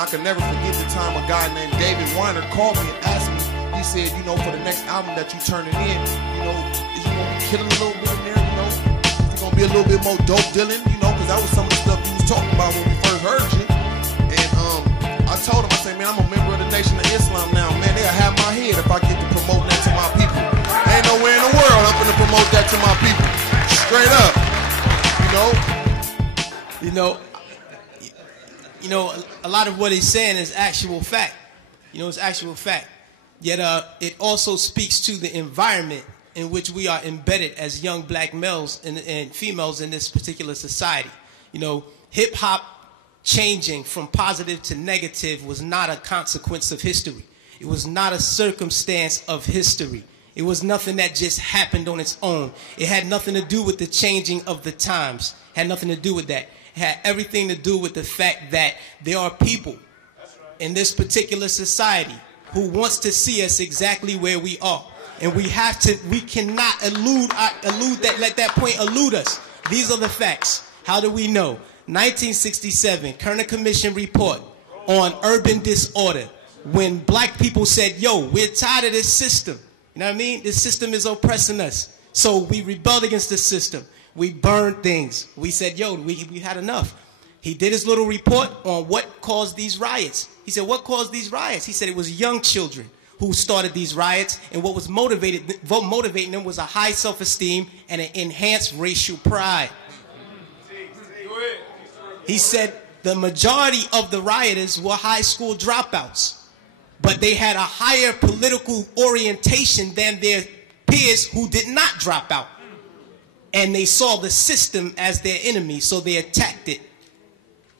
I can never forget the time a guy named David Weiner called me and asked me, he said, you know, for the next album that you turning in, you know, is you gonna be killing a little bit in there, you know? Is it gonna be a little bit more dope dealing, you know? Because that was some of the stuff you was talking about when we first heard you. And I told him, I said, man, I'm a member of the Nation of Islam now. Man, they'll have my head if I get to promote that to my people. Ain't nowhere in the world I'm gonna promote that to my people. Straight up, you know? You know, a lot of what he's saying is actual fact. You know, it's actual fact. Yet it also speaks to the environment in which we are embedded as young black males and females in this particular society. You know, hip-hop changing from positive to negative was not a consequence of history. It was not a circumstance of history. It was nothing that just happened on its own. It had nothing to do with the changing of the times. It had nothing to do with that. It had everything to do with the fact that there are people in this particular society who wants to see us exactly where we are. And we cannot let that point elude us. These are the facts. How do we know? 1967, Kerner Commission report on urban disorder. When black people said, yo, we're tired of this system. You know what I mean? This system is oppressing us. So we rebelled against the system. We burned things. We said, yo, we had enough. He did his little report on what caused these riots. He said, what caused these riots? He said it was young children who started these riots, and what was motivating them was a high self-esteem and an enhanced racial pride. He said the majority of the rioters were high school dropouts, but they had a higher political orientation than their peers who did not drop out. And they saw the system as their enemy, so they attacked it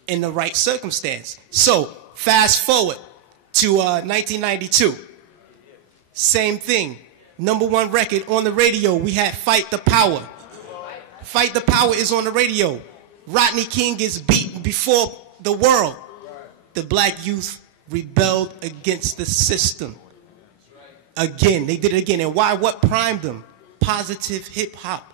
in the right circumstance. So, fast forward to 1992. Same thing. #1 record on the radio, we had Fight the Power. Fight the Power is on the radio. Rodney King gets beaten before the world. The black youth rebelled against the system. Again, they did it again. And why? What primed them? Positive hip-hop.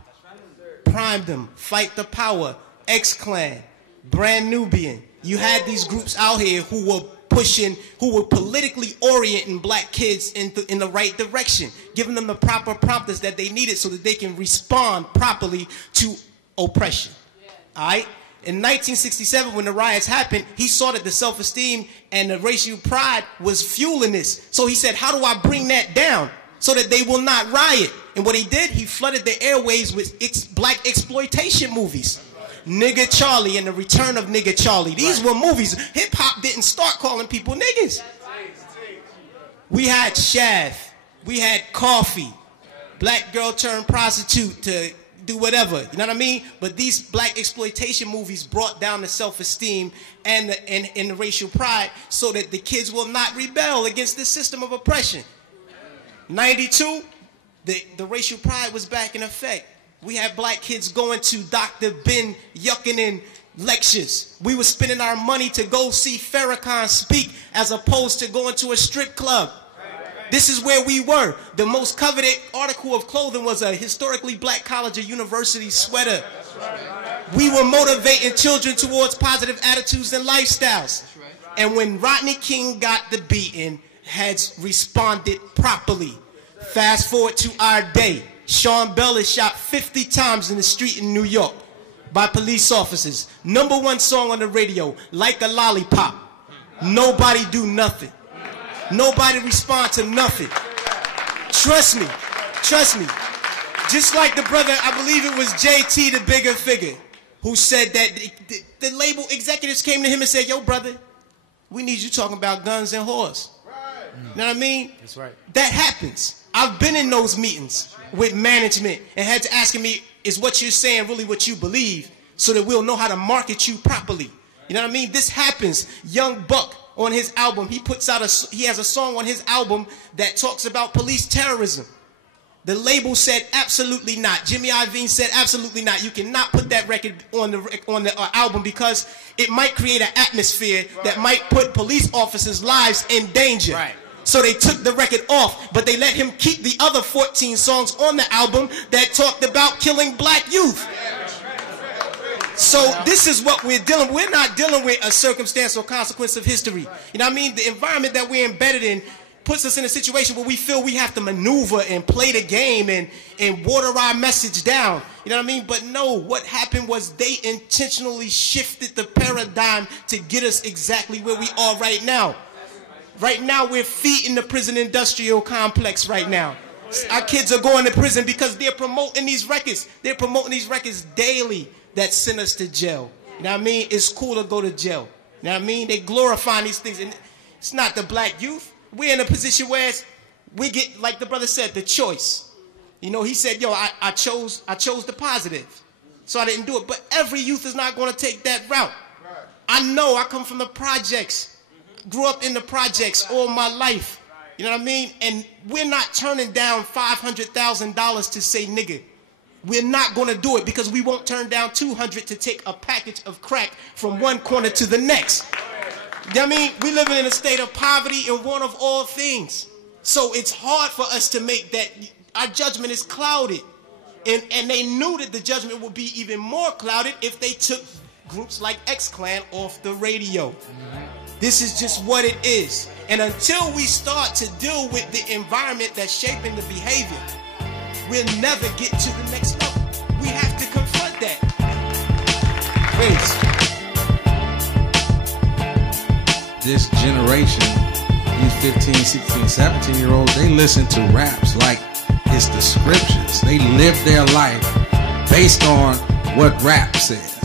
Primed them. Fight the Power, X-Clan, Brand Nubian. You had these groups out here who were pushing, who were politically orienting black kids in the right direction, giving them the proper prompters that they needed so that they can respond properly to oppression. All right? In 1967, when the riots happened, he saw that the self-esteem and the racial pride was fueling this. So he said, how do I bring that down so that they will not riot? And what he did, he flooded the airways with black exploitation movies. Nigga Charlie and the Return of Nigga Charlie. These were movies. Hip-hop didn't start calling people niggas. We had Shaft. We had Coffee. Black girl turned prostitute to do whatever. You know what I mean? But these black exploitation movies brought down the self-esteem and the racial pride so that the kids will not rebel against this system of oppression. 92, the racial pride was back in effect. We had black kids going to Dr. Ben Yuckinen lectures. We were spending our money to go see Farrakhan speak as opposed to going to a strip club. This is where we were. The most coveted article of clothing was a historically black college or university sweater. We were motivating children towards positive attitudes and lifestyles. And when Rodney King got the beating, heads responded properly. Fast forward to our day. Sean Bell is shot 50 times in the street in New York by police officers. #1 song on the radio, Like a Lollipop. Nobody do nothing. Nobody respond to nothing. Trust me. Trust me. Just like the brother, I believe it was JT, the bigger figure, who said that the label executives came to him and said, yo, brother, we need you talking about guns and whores. You know what I mean? That's right. That happens. I've been in those meetings with management and had to ask me, is what you're saying really what you believe so that we'll know how to market you properly? You know what I mean? This happens. Young Buck on his album, he has a song on his album that talks about police terrorism. The label said absolutely not. Jimmy Iovine said absolutely not. You cannot put that record on the album because it might create an atmosphere that might put police officers' lives in danger. Right. So they took the record off, but they let him keep the other 14 songs on the album that talked about killing black youth. So this is what we're dealing with. We're not dealing with a circumstance or consequence of history. You know what I mean? The environment that we're embedded in puts us in a situation where we feel we have to maneuver and play the game and water our message down. You know what I mean? But no, what happened was they intentionally shifted the paradigm to get us exactly where we are right now. Right now, we're feeding the prison industrial complex right now. Our kids are going to prison because they're promoting these records. They're promoting these records daily that send us to jail. You know what I mean? It's cool to go to jail. You know what I mean? They glorifying these things. And it's not the black youth. We're in a position where we get, like the brother said, the choice. You know, he said, yo, I chose the positive. So I didn't do it. But every youth is not going to take that route. I know I come from the projects. Grew up in the projects all my life. You know what I mean? And we're not turning down $500,000 to say nigga. We're not going to do it because we won't turn down $200 to take a package of crack from one corner to the next. You know what I mean? We're living in a state of poverty and want of all things. So it's hard for us to make that. Our judgment is clouded. And they knew that the judgment would be even more clouded if they took groups like X-Clan off the radio. This is just what it is. And until we start to deal with the environment that's shaping the behavior, we'll never get to the next level. We have to confront that. Please. This generation, these 15, 16, 17-year-olds, they listen to raps like it's the scriptures. They live their life based on what rap says.